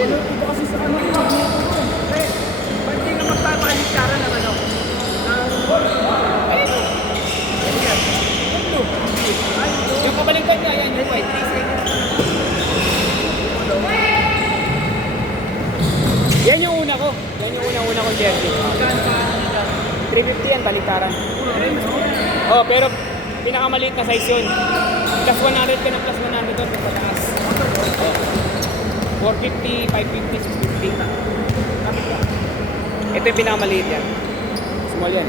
Ano, iba kasi sa ano, eh, ba't di ka magpapalikara ng ano? Ayun o. Yung kabalingkod na, yan, yung white. 3 seconds. Yan yung una ko. Yan yung una kong jersey. Magkano pa nila? 350 yan, baliktaran. Oh, pero pinakamaliit na size yun. Plus 100 ka na plus 100 doon sa pataas. Oh. 450, 550, 650. Ito yung pinakamaliit yan. Small yan.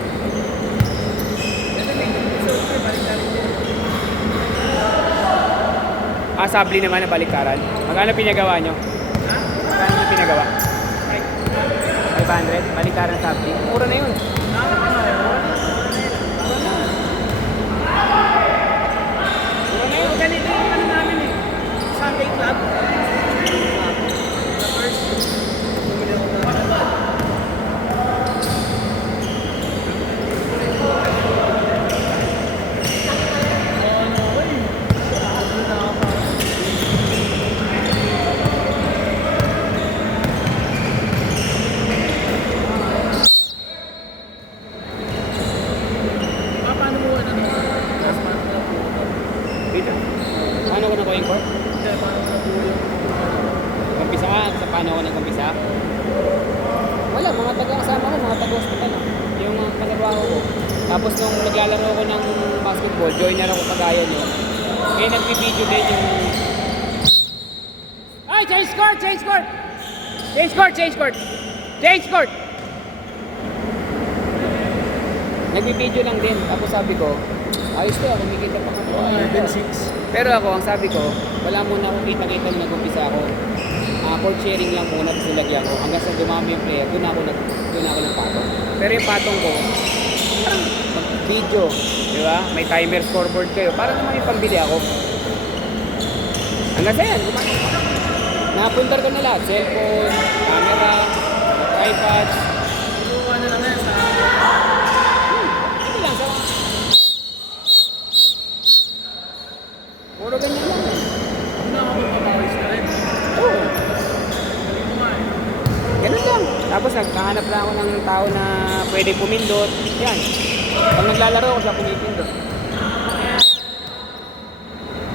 Sabli naman na baliktaran. Magkano pinagawa nyo? Magkano yung pinagawa? 500? Baliktaran sabli. Mura na yun. Ganito yung ano namin eh. Sunday Club. The first. Paano mo ano to? Dito. Paano ko nakuha yung court? Kumpisa ka? Sa paano ko nag-kumpisa? Wala, mga taga-kasama ko, mga taga-hospital. Yung mga katrabaho ko. Tapos nung naglalaro ko ng basketball, joiner ako kagaya nyo. Eh, nagpipideo din yung... Ay! Change court! Change court! Change court! Change court! Change court! Nagbibideo lang din. Tapos sabi ko, ayos to, kumikita pa ako. Pero ako, ang sabi ko, wala muna akong kita-kita na nag-umpisa ako. Court sharing lang muna, tapos nilagyan ko. Hanggang sa dumami yung player, doon ako nagpatong. Pero yung patong ko, parang mag-video. Di ba? May timer scoreboard kayo. Para naman yung pambili ako. Hanggang sa yan, napuntar ko na lahat. Cellphone, camera, iPads. Ano lang yan sa... Hindi lang, sa... Puro ganyan lang. Ano ako magpapawis ka rin? Oo. Ganun lang. Tapos nagkahanap lang ako ng tao na pwede pumindot. Yan. Pag naglalaro ako, siya pumipindot.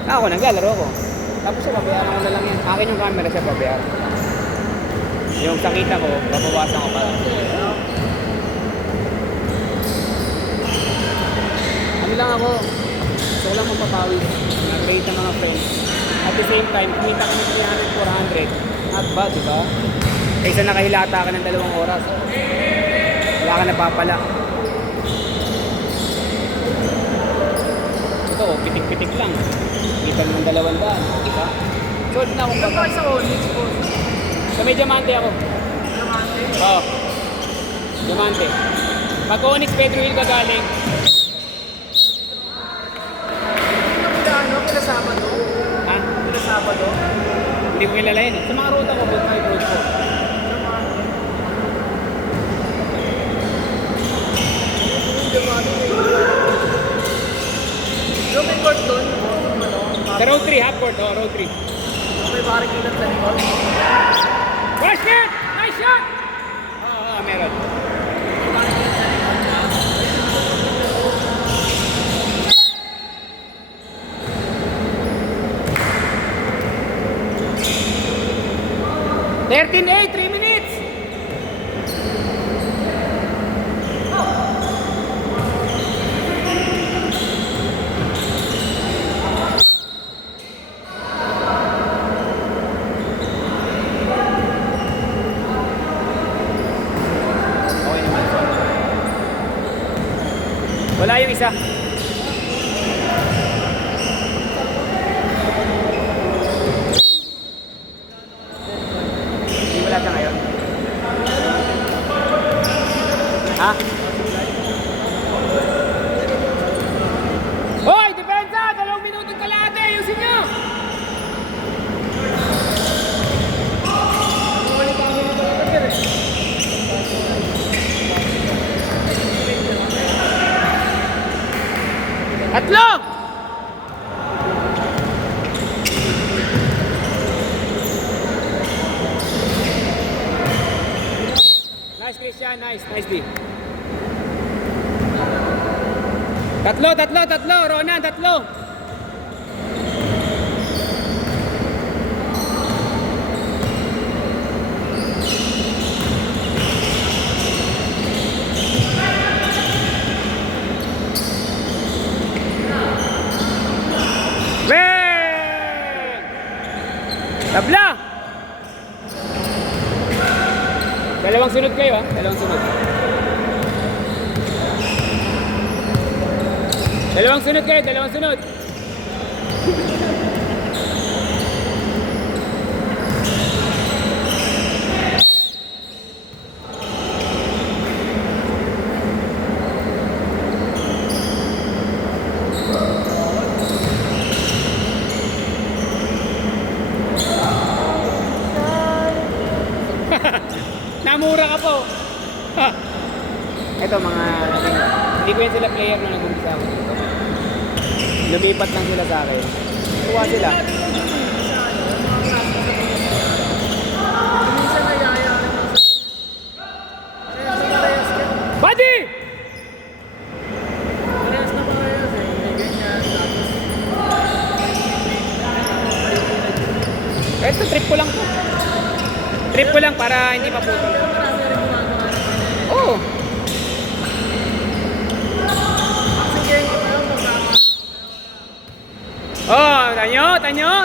Ako, naglalaro ako. Tapos siya, babayaran ko na lang yan. Akin yung camera, siya babayaran. Yung sakita ko, babawasan ko pala. Ano lang ako, gusto ko lang magpapawis. Nag-rate ng mga friends. At the same time, kumita ka ng 300, 400. Not bad, di ba? Kaysa nakahilata ka ng 2 oras. Wala ka napapala. Ito, pitik-pitik lang. Kita mo ng 200, di ba? Short na akong Saan baga. ba sa Onyx po? Sa may diamante ako. Diamante? Oo. Diamante. Pag Onyx Pedro Hill ka galing, Kila Sabado? ha? Kila Sabado? Hindi ko kilala yun. Sa mga road ako, both my road ko. Yung may court doon, ano? Sa road 3, half court. Oh, road 3. May barikilat sa likod. Rush it! Nice shot! Oo, meron. May barikilat sa likod na. 13-8, 3 minutes! Okay naman. Wala yung isa. Hindi wala siya ngayon. Ha? Hoy! Depensa! 2 minutong kalahati! Ayusin nyo! Tatlo! Yan, nice. Nice, D. Tatlo. Ronan, tatlo. Bang! Tabla! Dalawang sunod kayo, ha? Dalawang sunod. Dalawang sunod. Namura ka po. Ito mga, hindi ko yan sila player na nag-umpisa ako dito. Lumipat lang sila sa akin. Tuwa sila. Minsan nayayari mo sa... Kaya sa parehas ka. Buddy! Parehas na parehas eh. May ganyan. Tapos... Ito, trip ko lang to. Trip ko lang para hindi maputol. Kaya marami rin gumagawa. Oo. Kasi ganyan pa yun. Magkama. Oh,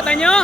tanyo.